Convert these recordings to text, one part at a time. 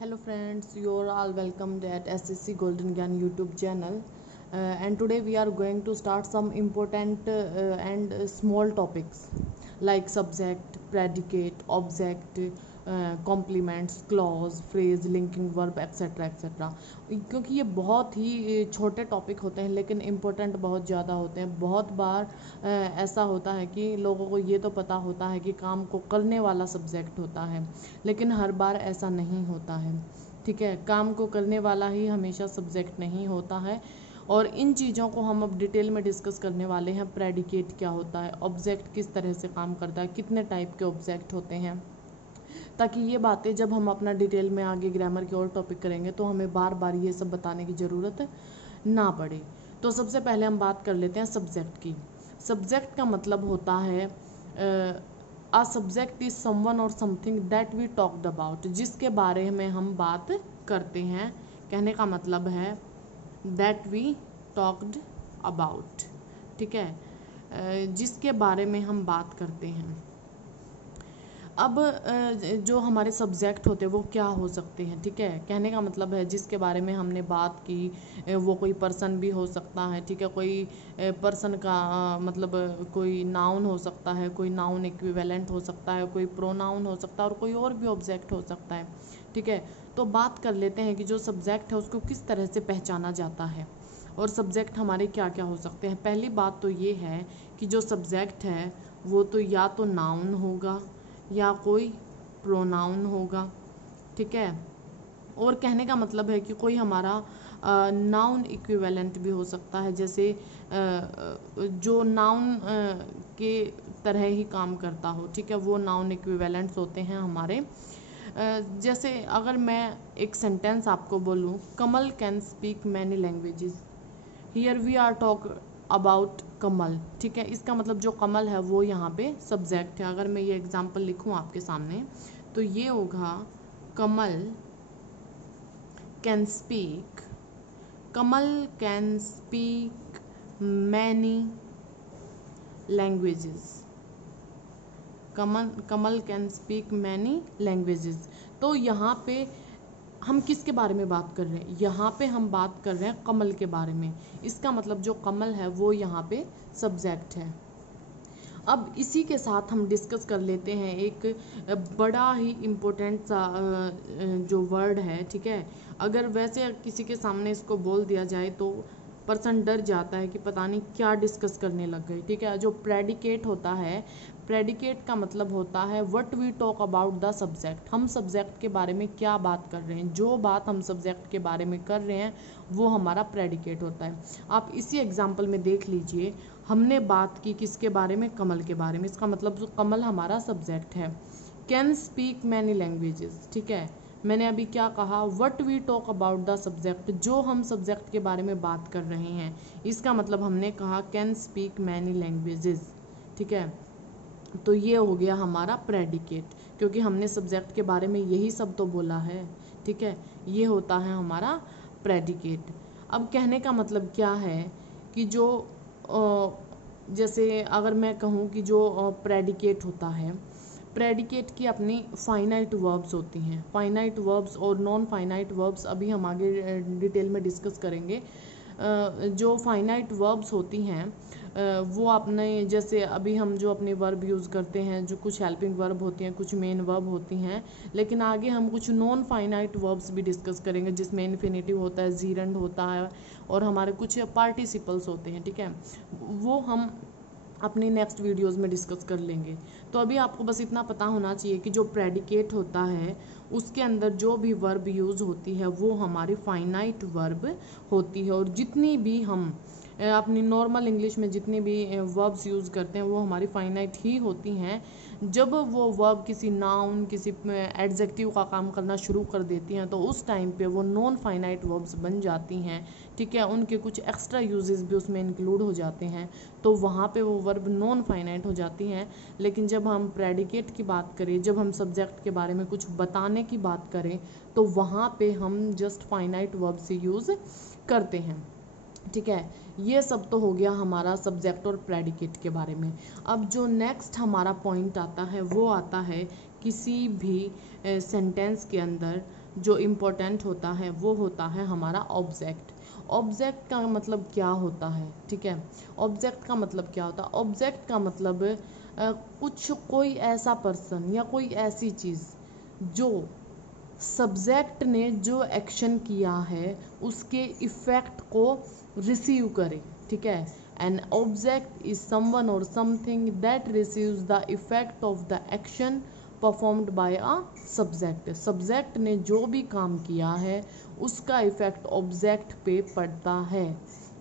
Hello friends, you're all welcomed at SSC Golden Gyan YouTube channel. And today we are going to start some important and small topics like subject, predicate, object, complements, clause, phrase, linking verb, etc. etc. क्योंकि ये बहुत ही छोटे topic होते हैं लेकिन important बहुत ज़्यादा होते हैं। बहुत बार ऐसा होता है कि लोगों को ये तो पता होता है कि काम को करने वाला सब्जेक्ट होता है, लेकिन हर बार ऐसा नहीं होता है। ठीक है, काम को करने वाला ही हमेशा सब्जेक्ट नहीं होता है। और इन चीज़ों को हम अब डिटेल में डिस्कस करने वाले हैं। प्रेडिकेट क्या होता है, ऑब्जेक्ट किस तरह से काम करता है, कितने टाइप के ऑब्जेक्ट होते हैं, ताकि ये बातें जब हम अपना डिटेल में आगे ग्रामर के और टॉपिक करेंगे तो हमें बार बार ये सब बताने की ज़रूरत ना पड़े। तो सबसे पहले हम बात कर लेते हैं सब्जेक्ट की। सब्जेक्ट का मतलब होता है अ सब्जेक्ट इज समवन और something that we talked about, जिसके बारे में हम बात करते हैं। कहने का मतलब है दैट वी टॉक्ड अबाउट। ठीक है, जिसके बारे में हम बात करते हैं। अब जो हमारे सब्जेक्ट होते हैं वो क्या हो सकते हैं। ठीक है, कहने का मतलब है जिसके बारे में हमने बात की, वो कोई पर्सन भी हो सकता है। ठीक है, कोई पर्सन का मतलब कोई नाउन हो सकता है, कोई नाउन इक्विवेलेंट हो सकता है, कोई प्रोनाउन हो सकता है और कोई और भी ऑब्जेक्ट हो सकता है। ठीक है, तो बात कर लेते हैं कि जो सब्जेक्ट है उसको किस तरह से पहचाना जाता है और सब्जेक्ट हमारे क्या क्या हो सकते हैं। पहली बात तो ये है कि जो सब्जेक्ट है वो तो या तो नाउन होगा या कोई प्रोनाउन होगा। ठीक है, और कहने का मतलब है कि कोई हमारा नाउन इक्विवेलेंट भी हो सकता है, जैसे जो नाउन के तरह ही काम करता हो। ठीक है, वो नाउन इक्विवेलेंट्स होते हैं हमारे। जैसे अगर मैं एक सेंटेंस आपको बोलूँ, Kamal can speak many languages, here we are talk about Kamal. ठीक है, इसका मतलब जो कमल है वो यहाँ पे सब्जेक्ट है। अगर मैं ये एग्जांपल लिखूँ आपके सामने तो ये होगा Kamal can speak, Kamal can speak many languages, Kamal can speak many languages. तो यहाँ पे हम किसके बारे में बात कर रहे हैं, यहाँ पे हम बात कर रहे हैं कमल के बारे में। इसका मतलब जो कमल है वो यहाँ पे सब्जेक्ट है। अब इसी के साथ हम डिस्कस कर लेते हैं एक बड़ा ही इम्पोर्टेंट सा जो वर्ड है। ठीक है, अगर वैसे किसी के सामने इसको बोल दिया जाए तो पर्सन डर जाता है कि पता नहीं क्या डिस्कस करने लग गए। ठीक है, जो प्रेडिकेट होता है, प्रेडिकेट का मतलब होता है what we talk about the subject. हम सब्जेक्ट के बारे में क्या बात कर रहे हैं, जो बात हम सब्जेक्ट के बारे में कर रहे हैं वो हमारा प्रेडिकेट होता है। आप इसी एग्जाम्पल में देख लीजिए, हमने बात की किसके बारे में, कमल के बारे में। इसका मतलब जो कमल हमारा सब्जेक्ट है। Can speak many languages. ठीक है, मैंने अभी क्या कहा, what we talk about the subject, जो हम सब्जेक्ट के बारे में बात कर रहे हैं। इसका मतलब हमने कहा कैन स्पीक मैनी लैंग्वेजेस। ठीक है, तो ये हो गया हमारा प्रेडिकेट, क्योंकि हमने सब्जेक्ट के बारे में यही सब तो बोला है। ठीक है, ये होता है हमारा प्रेडिकेट। अब कहने का मतलब क्या है कि जो जैसे अगर मैं कहूँ कि जो प्रेडिकेट होता है, प्रेडिकेट की अपनी फाइनाइट वर्ब्स होती हैं। फाइनाइट वर्ब्स और नॉन फाइनाइट वर्ब्स अभी हम आगे डिटेल में डिस्कस करेंगे। जो फाइनाइट वर्ब्स होती हैं वो अपने, जैसे अभी हम जो अपने वर्ब यूज़ करते हैं, जो कुछ हेल्पिंग वर्ब होती हैं, कुछ मेन वर्ब होती हैं, लेकिन आगे हम कुछ नॉन फाइनाइट वर्ब्स भी डिस्कस करेंगे जिसमें इन्फिनेटिव होता है, जीरेंड होता है और हमारे कुछ पार्टिसिपल्स होते हैं। ठीक है, वो हम अपनी नेक्स्ट वीडियोस में डिस्कस कर लेंगे। तो अभी आपको बस इतना पता होना चाहिए कि जो प्रेडिकेट होता है उसके अंदर जो भी वर्ब यूज़ होती है वो हमारी फाइनाइट वर्ब होती है। और जितनी भी हम अपनी नॉर्मल इंग्लिश में जितनी भी वर्ब्स यूज़ करते हैं वो हमारी फाइनाइट ही होती हैं। जब वो वर्ब किसी नाउन, किसी एडजेक्टिव का काम करना शुरू कर देती हैं तो उस टाइम पे वो नॉन फाइनाइट वर्ब्स बन जाती हैं। ठीक है, उनके कुछ एक्स्ट्रा यूजेस भी उसमें इंक्लूड हो जाते हैं, तो वहाँ पे वो वर्ब नॉन फाइनाइट हो जाती हैं। लेकिन जब हम प्रेडिकेट की बात करें, जब हम सब्जेक्ट के बारे में कुछ बताने की बात करें, तो वहाँ पे हम जस्ट फाइनाइट वर्ब से यूज़ करते हैं। ठीक है, ये सब तो हो गया हमारा सब्जेक्ट और प्रेडिकेट के बारे में। अब जो नेक्स्ट हमारा पॉइंट आता है वो आता है किसी भी सेंटेंस के अंदर जो इम्पोर्टेंट होता है वो होता है हमारा ऑब्जेक्ट। ऑब्जेक्ट का मतलब क्या होता है, ठीक है, ऑब्जेक्ट का मतलब क्या होता है? ऑब्जेक्ट का मतलब कुछ कोई ऐसा पर्सन या कोई ऐसी चीज़ जो सब्जेक्ट ने जो एक्शन किया है उसके इफ़ेक्ट को रिसीव करे, ठीक है। एन ऑब्जेक्ट इज समवन और something that receives the effect of the action performed by a subject. Subject ने जो भी काम किया है उसका इफेक्ट ऑब्जेक्ट पे पड़ता है,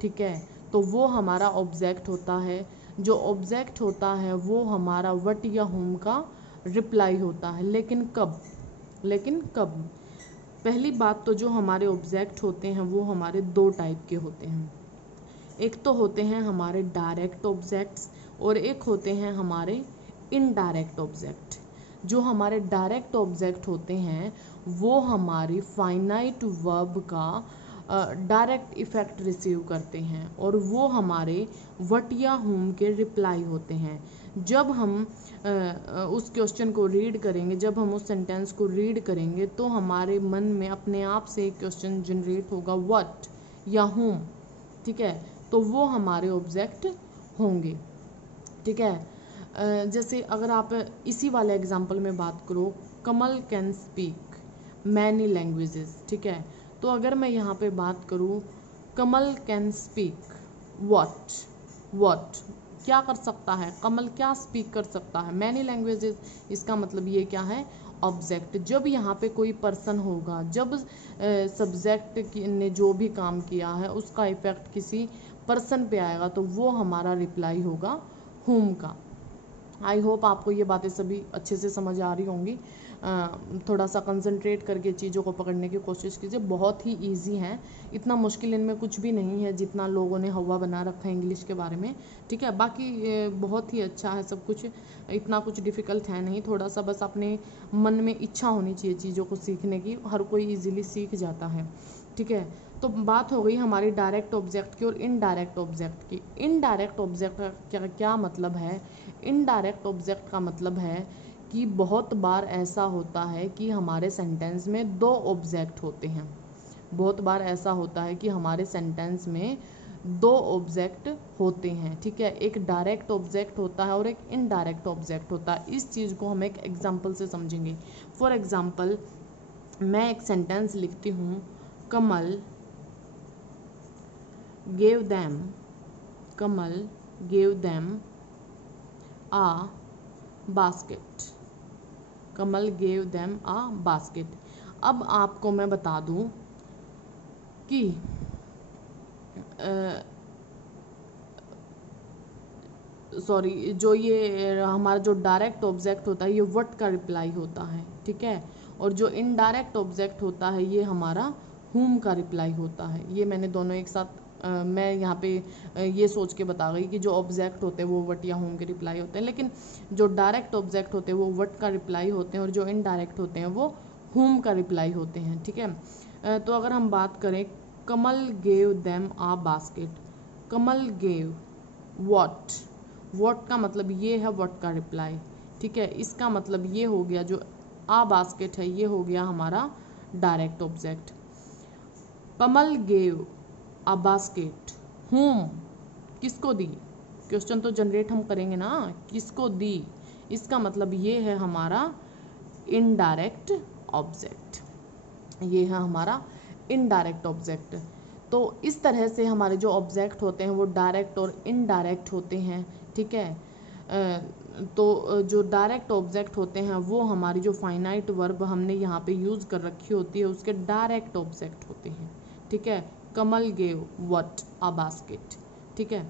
ठीक है। तो वो हमारा ऑब्जेक्ट होता है। जो ऑब्जेक्ट होता है वो हमारा व्हाट या हुम का रिप्लाई होता है। लेकिन कब? पहली बात तो जो हमारे ऑब्जेक्ट होते हैं वो हमारे दो टाइप के होते हैं। एक तो होते हैं हमारे डायरेक्ट ऑब्जेक्ट्स और एक होते हैं हमारे इनडायरेक्ट ऑब्जेक्ट। जो हमारे डायरेक्ट ऑब्जेक्ट होते हैं वो हमारी फाइनाइट वर्ब का डायरेक्ट इफेक्ट रिसीव करते हैं और वो हमारे व्हाट या हुम के रिप्लाई होते हैं। जब हम उस क्वेश्चन को रीड करेंगे, जब हम उस सेंटेंस को रीड करेंगे तो हमारे मन में अपने आप से एक क्वेश्चन जनरेट होगा व्हाट या हुम, ठीक है। तो वो हमारे ऑब्जेक्ट होंगे, ठीक है। जैसे अगर आप इसी वाले एग्जांपल में बात करो, कमल कैन स्पीक मैनी लैंग्वेजेस, ठीक है। तो अगर मैं यहाँ पे बात करूँ कमल कैन स्पीक व्हाट क्या कर सकता है? कमल क्या स्पीक कर सकता है? Many languages. इसका मतलब ये क्या है? ऑब्जेक्ट। जब यहाँ पे कोई पर्सन होगा, जब सब्जेक्ट ने जो भी काम किया है उसका इफेक्ट किसी पर्सन पे आएगा तो वो हमारा रिप्लाई होगा हुम का। आई होप आपको ये बातें सभी अच्छे से समझ आ रही होंगी। थोड़ा सा कंसंट्रेट करके चीज़ों को पकड़ने की कोशिश कीजिए। बहुत ही इजी हैं, इतना मुश्किल इनमें कुछ भी नहीं है जितना लोगों ने हवा बना रखा है इंग्लिश के बारे में, ठीक है। बाकी बहुत ही अच्छा है सब कुछ, इतना कुछ डिफ़िकल्ट है नहीं। थोड़ा सा बस अपने मन में इच्छा होनी चाहिए चीज़ों को सीखने की, हर कोई ईजिली सीख जाता है, ठीक है। तो बात हो गई हमारी डायरेक्ट ऑब्जेक्ट की और इनडायरेक्ट ऑब्जेक्ट की। इनडायरेक्ट ऑब्जेक्ट का क्या मतलब है? इनडायरेक्ट ऑब्जेक्ट का मतलब है कि बहुत बार ऐसा होता है कि हमारे सेंटेंस में दो ऑब्जेक्ट होते हैं। बहुत बार ऐसा होता है कि हमारे सेंटेंस में दो ऑब्जेक्ट होते हैं, ठीक है। एक डायरेक्ट ऑब्जेक्ट होता है और एक इनडायरेक्ट ऑब्जेक्ट होता है। इस चीज़ को हम एक एग्जांपल से समझेंगे। फॉर एग्जांपल मैं एक सेंटेंस लिखती हूँ, कमल gave them a basket। Kamal gave them a basket। अब आपको मैं बता दूं कि सॉरी, जो ये हमारा जो डायरेक्ट ऑब्जेक्ट होता है ये व्हाट का रिप्लाई होता है, ठीक है। और जो इनडायरेक्ट ऑब्जेक्ट होता है ये हमारा हुम का रिप्लाई होता है। ये मैंने दोनों एक साथ मैं यहाँ पे ये सोच के बता गई कि जो ऑब्जेक्ट होते हैं वो व्हाट या हुम के रिप्लाई होते हैं, लेकिन जो डायरेक्ट ऑब्जेक्ट होते हैं वो व्हाट का रिप्लाई होते हैं और जो इनडायरेक्ट होते हैं वो हुम का रिप्लाई होते हैं, ठीक है। तो अगर हम बात करें, Kamal gave them a basket. Kamal gave what का मतलब ये है व्हाट का रिप्लाई, ठीक है। इसका मतलब ये हो गया, जो आ बास्केट है ये हो गया हमारा direct object. Kamal gave a basket हुम, किसको दी? क्वेश्चन तो जनरेट हम करेंगे ना, किसको दी? इसका मतलब ये है हमारा इनडायरेक्ट ऑब्जेक्ट, ये है हमारा इनडायरेक्ट ऑब्जेक्ट। तो इस तरह से हमारे जो ऑब्जेक्ट होते हैं वो डायरेक्ट और इनडायरेक्ट होते हैं, ठीक है। तो जो डायरेक्ट ऑब्जेक्ट होते हैं वो हमारी जो फाइनाइट वर्ब हमने यहाँ पे यूज़ कर रखी होती है उसके डायरेक्ट ऑब्जेक्ट होते हैं, ठीक है। कमल गेव व्हाट अ बास्केट, ठीक है।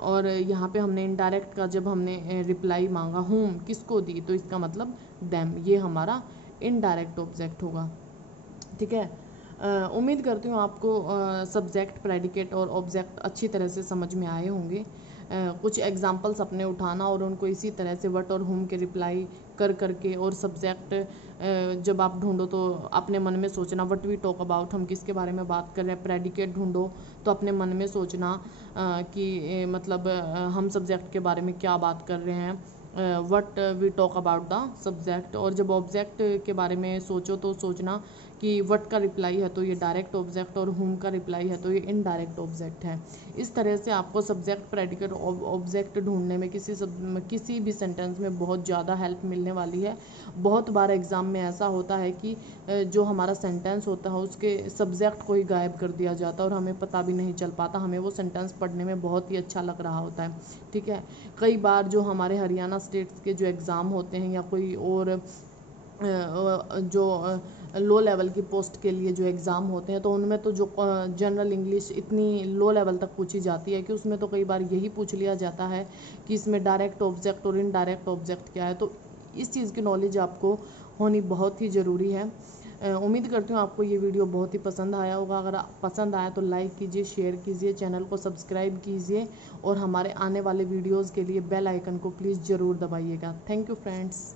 और यहाँ पे हमने इनडायरेक्ट का जब हमने रिप्लाई मांगा हुम, किसको दी, तो इसका मतलब देम, ये हमारा इनडायरेक्ट ऑब्जेक्ट होगा, ठीक है। उम्मीद करती हूँ आपको सब्जेक्ट, प्रेडिकेट और ऑब्जेक्ट अच्छी तरह से समझ में आए होंगे। कुछ एग्जांपल्स अपने उठाना और उनको इसी तरह से व्हाट और हुम के रिप्लाई कर करके, और सब्जेक्ट जब आप ढूंढो तो अपने मन में सोचना व्हाट वी टॉक अबाउट, हम किसके बारे में बात कर रहे हैं। प्रेडिकेट ढूंढो तो अपने मन में सोचना कि मतलब हम सब्जेक्ट के बारे में क्या बात कर रहे हैं। What we talk about the subject. और जब ऑब्जेक्ट के बारे में सोचो तो सोचना कि व्हाट का रिप्लाई है तो ये डायरेक्ट ऑब्जेक्ट, और हुम का रिप्लाई है तो ये इनडायरेक्ट ऑब्जेक्ट है। इस तरह से आपको सब्जेक्ट प्रेडिकेट ऑब्जेक्ट ढूंढने में किसी भी सेंटेंस में बहुत ज़्यादा हेल्प मिलने वाली है। बहुत बार एग्ज़ाम में ऐसा होता है कि जो हमारा सेंटेंस होता है उसके सब्जेक्ट को ही गायब कर दिया जाता है और हमें पता भी नहीं चल पाता, हमें वो सेंटेंस पढ़ने में बहुत ही अच्छा लग रहा होता है। ठीक है, कई बार जो हमारे हरियाणा स्टेट्स के जो एग्ज़ाम होते हैं या कोई और जो लो लेवल की पोस्ट के लिए जो एग्ज़ाम होते हैं, तो उनमें तो जो जनरल इंग्लिश इतनी लो लेवल तक पूछी जाती है कि उसमें तो कई बार यही पूछ लिया जाता है कि इसमें डायरेक्ट ऑब्जेक्ट और इनडायरेक्ट ऑब्जेक्ट क्या है। तो इस चीज़ की नॉलेज आपको होनी बहुत ही ज़रूरी है। उम्मीद करती हूँ आपको ये वीडियो बहुत ही पसंद आया होगा। अगर पसंद आया तो लाइक कीजिए, शेयर कीजिए, चैनल को सब्सक्राइब कीजिए और हमारे आने वाले वीडियोज़ के लिए बेल आइकन को प्लीज़ ज़रूर दबाइएगा। Thank you friends.